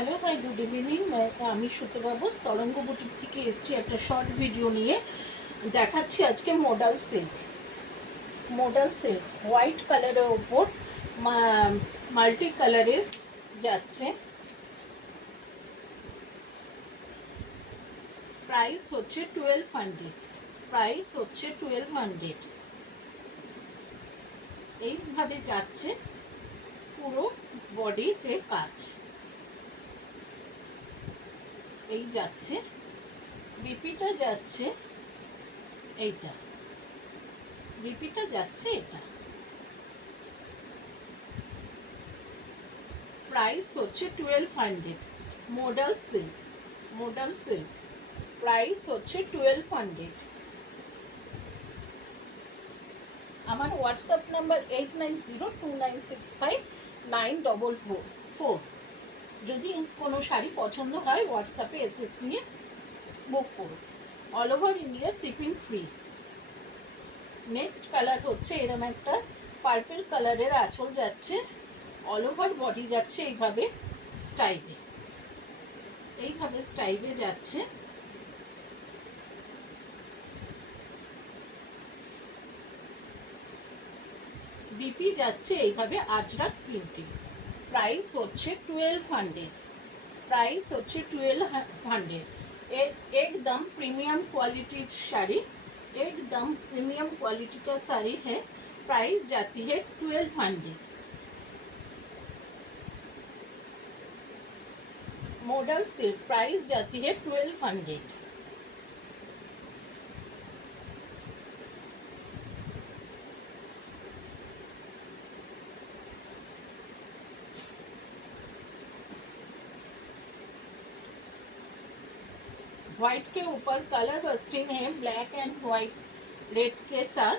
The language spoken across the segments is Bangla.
Hello hi good evening. আমি সুতোবাবু তরঙ্গ বুটিক থেকে এসেছি একটা শর্ট ভিডিও নিয়ে। দেখাচ্ছি আজকে মডাল সিল্ক হোয়াইট কালারের ওপর মাল্টি কালারের যাচ্ছে। প্রাইস হচ্ছে 1200। প্রাইস হচ্ছে 1200। এইভাবে যাচ্ছে পুরো বডিতে কাজ। এই যাচ্ছে, বিপিটা যাচ্ছে এইটা, বিপিটা যাচ্ছে এটা। প্রাইস হচ্ছে 1200। মডাল সিল্ক প্রাইস হচ্ছে 1200। আমার হোয়াটসঅ্যাপ নাম্বার 8902965944। যদি কোনো শাড়ি পছন্দ হয় হোয়াটসঅ্যাপে এসএস নিয়ে বুক করুন। All over India shipping free. Next colour হচ্ছে এরকম একটা পার্পল কালারের আঁচল যাচ্ছে, অল ওভার বডি যাচ্ছে এইভাবে স্টাইলে যাচ্ছে। বিপি যাচ্ছে এইভাবে আজরাক প্রিন্টিং। প্রাইস হচ্ছে 1200। প্রাইস হচ্ছে 1200। एकदम प्रीमियम क्वालिटी साड़ी, एकदम प्रीमियम क्वालिटी का साड़ी है। प्राइस जाती है 1200। मॉडल सिल्क प्राइस जाती है 1200। व्हाइट के ऊपर कलर बस्टिंग है, ब्लैक एंड व्हाइट रेड के साथ।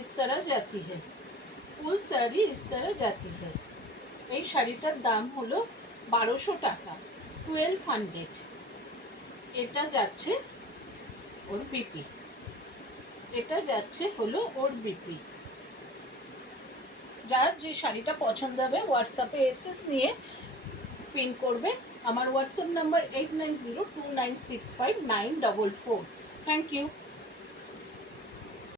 इस तरह जाती है ফুল শাড়ি, इस तरह जाती है। এই শাড়িটার দাম হলো 1200 টাকা, 1200। এটা যাচ্ছে ওর বিপি, এটা যাচ্ছে হলো ওর বিপি। যার যে শাড়িটা পছন্দ হবে হোয়াটসঅ্যাপে এসএস নিয়ে পিন করবে। আমার হোয়াটসঅ্যাপ নাম্বার 8902965944। Thank you.